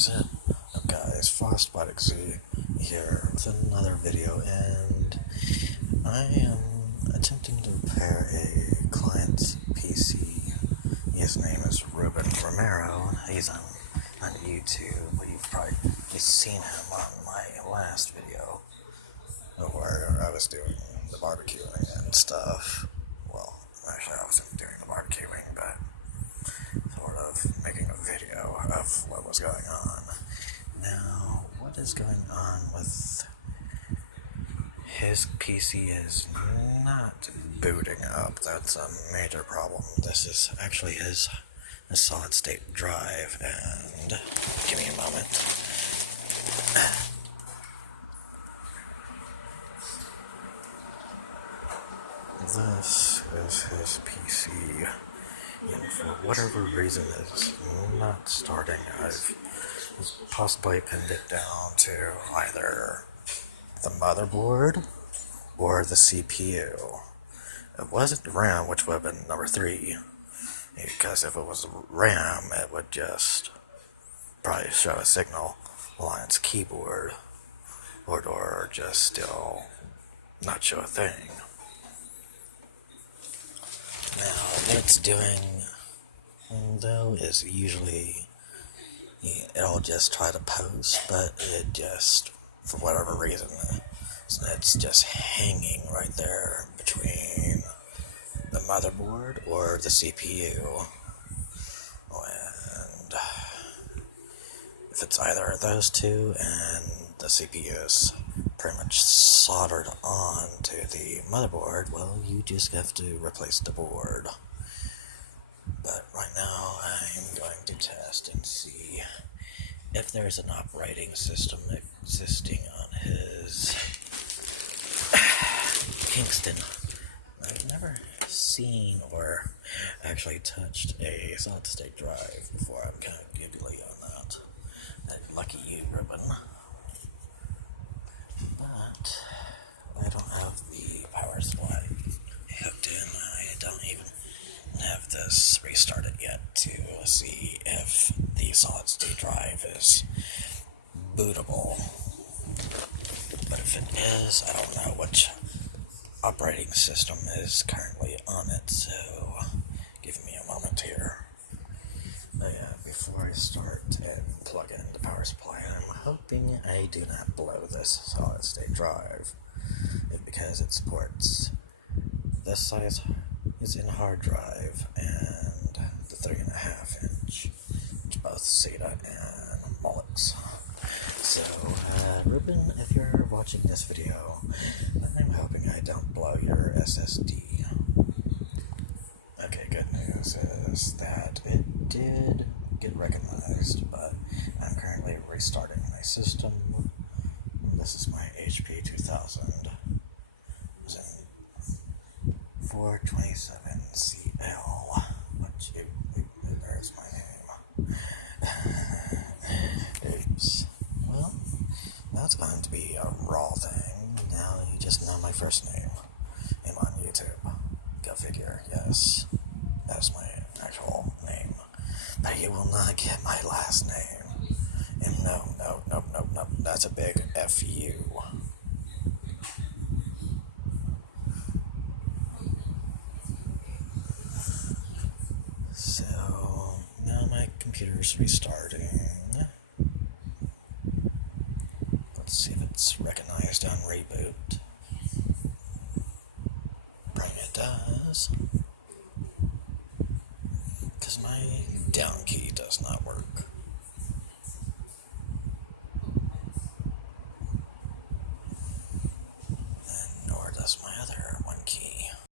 is up, guys? Frostbite Z here with another video, and I am attempting to repair a client's PC. His name is Ruben Romero. He's on YouTube, but you've probably seen him on my last video where I was doing the barbecuing and stuff. Well, actually I wasn't doing the barbecuing, but sort of making a video of what was going on. Now, what is going on with his PC is not booting up. That's a major problem. This is actually his solid state drive, and give me a moment. This is his PC, and for whatever reason it's not starting. I've possibly pinned it down to either the motherboard or the CPU. It wasn't the RAM, which would have been number 3, because if it was RAM, it would just probably show a signal on its keyboard, or just still not show a thing. Now, what it's doing, though, is usually it'll just try to post, but it just, for whatever reason, it's just hanging right there between the motherboard or the CPU. And if it's either of those two and the CPU is pretty much soldered on to the motherboard, well, you just have to replace the board. But right now, I'm going to test and see if there's an operating system existing on his Kingston. I've never seen or actually touched a solid-state drive before. I'm kind of giggly on that. Lucky you, Ruben. But I don't have the power supply hooked in. I don't even have this restarted yet to see if the solid-state drive is bootable. But if it is, I don't know which operating system is currently on it, so give me a moment here. But yeah, before I start and plug in the power supply, I'm hoping I do not blow this solid-state drive, because it supports this size is in hard drive and the 3.5 inch, which both SATA and Molex. So, Ruben, if you're watching this video, I'm hoping I don't blow your SSD. Okay, good news is that it did get recognized, but I'm currently restarting my system. This is my HP 2000. It's in 427CL. There's my name. Oops. Well, that's going to be a raw thing. Now you just know my first name. I'm on YouTube. Go figure. Yes, that's my actual name. But you will not get my last name. And no. That's a big F-U. So, now my computer's restarting. Let's see if it's recognized on reboot. Probably it does. Because my down key does not work.